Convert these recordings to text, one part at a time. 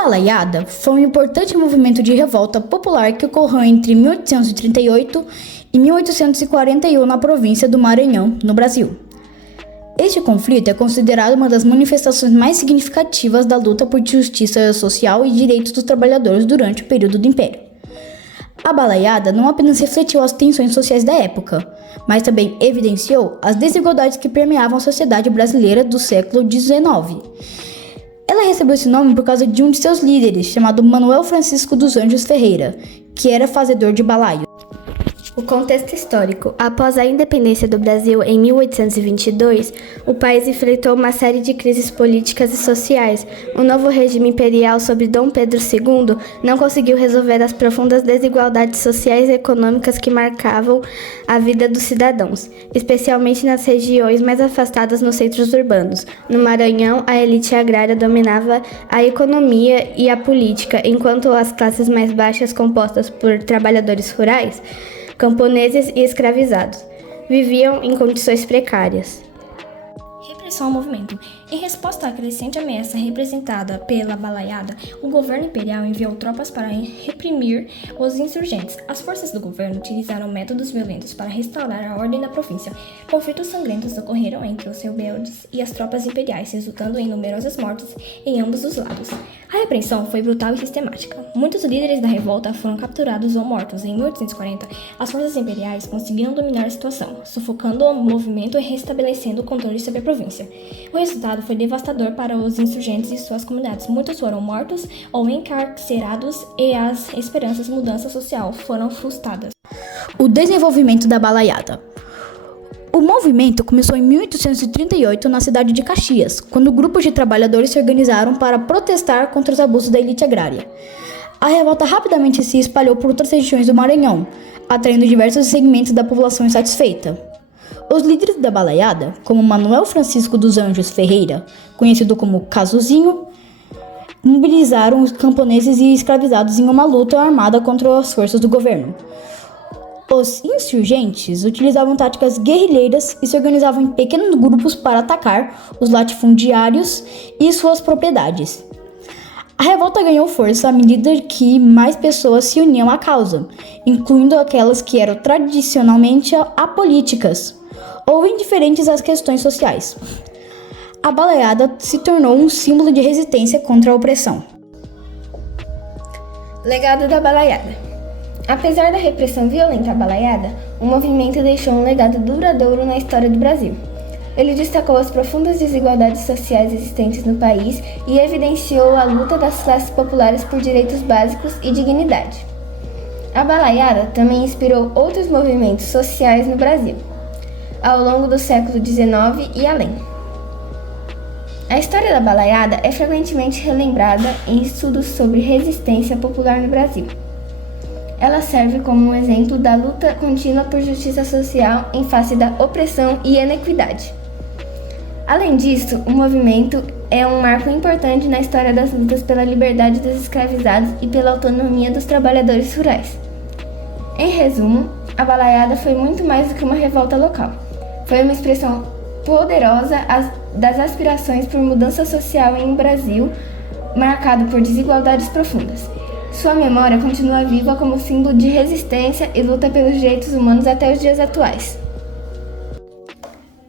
Balaiada foi um importante movimento de revolta popular que ocorreu entre 1838 e 1841 na província do Maranhão, no Brasil. Este conflito é considerado uma das manifestações mais significativas da luta por justiça social e direitos dos trabalhadores durante o período do Império. A Balaiada não apenas refletiu as tensões sociais da época, mas também evidenciou as desigualdades que permeavam a sociedade brasileira do século XIX. Ela recebeu esse nome por causa de um de seus líderes, chamado Manuel Francisco dos Anjos Ferreira, que era fazedor de balaio. O contexto histórico. Após a independência do Brasil em 1822, o país enfrentou uma série de crises políticas e sociais. O novo regime imperial sob Dom Pedro II não conseguiu resolver as profundas desigualdades sociais e econômicas que marcavam a vida dos cidadãos, especialmente nas regiões mais afastadas nos centros urbanos. No Maranhão, a elite agrária dominava a economia e a política, enquanto as classes mais baixas, compostas por trabalhadores rurais, camponeses e escravizados, viviam em condições precárias. Repressão ao movimento. Em resposta à crescente ameaça representada pela Balaiada, o governo imperial enviou tropas para reprimir os insurgentes. As forças do governo utilizaram métodos violentos para restaurar a ordem na província. Conflitos sangrentos ocorreram entre os rebeldes e as tropas imperiais, resultando em numerosas mortes em ambos os lados. A repressão foi brutal e sistemática. Muitos líderes da revolta foram capturados ou mortos. Em 1840, as forças imperiais conseguiram dominar a situação, sufocando o movimento e restabelecendo o controle sobre a província. O resultado foi devastador para os insurgentes e suas comunidades. Muitos foram mortos ou encarcerados e as esperanças de mudança social foram frustradas. O desenvolvimento da Balaiada. O movimento começou em 1838 na cidade de Caxias, quando grupos de trabalhadores se organizaram para protestar contra os abusos da elite agrária. A revolta rapidamente se espalhou por outras regiões do Maranhão, atraindo diversos segmentos da população insatisfeita. Os líderes da Balaiada, como Manuel Francisco dos Anjos Ferreira, conhecido como Casuzinho, mobilizaram os camponeses e escravizados em uma luta armada contra as forças do governo. Os insurgentes utilizavam táticas guerrilheiras e se organizavam em pequenos grupos para atacar os latifundiários e suas propriedades. A revolta ganhou força à medida que mais pessoas se uniam à causa, incluindo aquelas que eram tradicionalmente apolíticas ou indiferentes às questões sociais. A Balaiada se tornou um símbolo de resistência contra a opressão. Legado da Balaiada. Apesar da repressão violenta à Balaiada, o movimento deixou um legado duradouro na história do Brasil. Ele destacou as profundas desigualdades sociais existentes no país e evidenciou a luta das classes populares por direitos básicos e dignidade. A Balaiada também inspirou outros movimentos sociais no Brasil, ao longo do século XIX e além. A história da Balaiada é frequentemente relembrada em estudos sobre resistência popular no Brasil. Ela serve como um exemplo da luta contínua por justiça social em face da opressão e inequidade. Além disso, o movimento é um marco importante na história das lutas pela liberdade dos escravizados e pela autonomia dos trabalhadores rurais. Em resumo, a Balaiada foi muito mais do que uma revolta local. Foi uma expressão poderosa das aspirações por mudança social em um Brasil marcado por desigualdades profundas. Sua memória continua viva como símbolo de resistência e luta pelos direitos humanos até os dias atuais.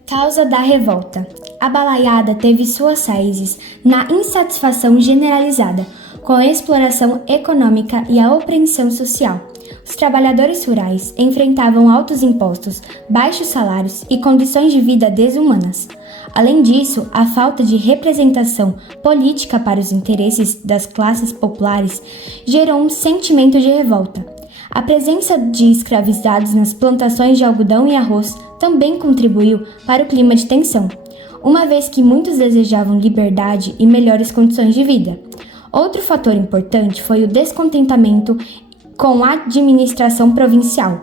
Causa da revolta. A Balaiada teve suas raízes na insatisfação generalizada com a exploração econômica e a opressão social. Os trabalhadores rurais enfrentavam altos impostos, baixos salários e condições de vida desumanas. Além disso, a falta de representação política para os interesses das classes populares gerou um sentimento de revolta. A presença de escravizados nas plantações de algodão e arroz também contribuiu para o clima de tensão, uma vez que muitos desejavam liberdade e melhores condições de vida. Outro fator importante foi o descontentamento com a administração provincial.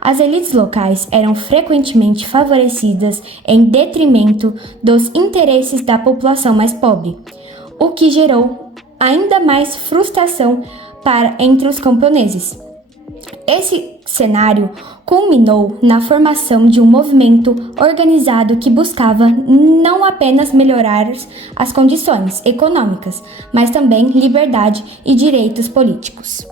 As elites locais eram frequentemente favorecidas em detrimento dos interesses da população mais pobre, o que gerou ainda mais frustração entre os camponeses. Esse cenário culminou na formação de um movimento organizado que buscava não apenas melhorar as condições econômicas, mas também liberdade e direitos políticos.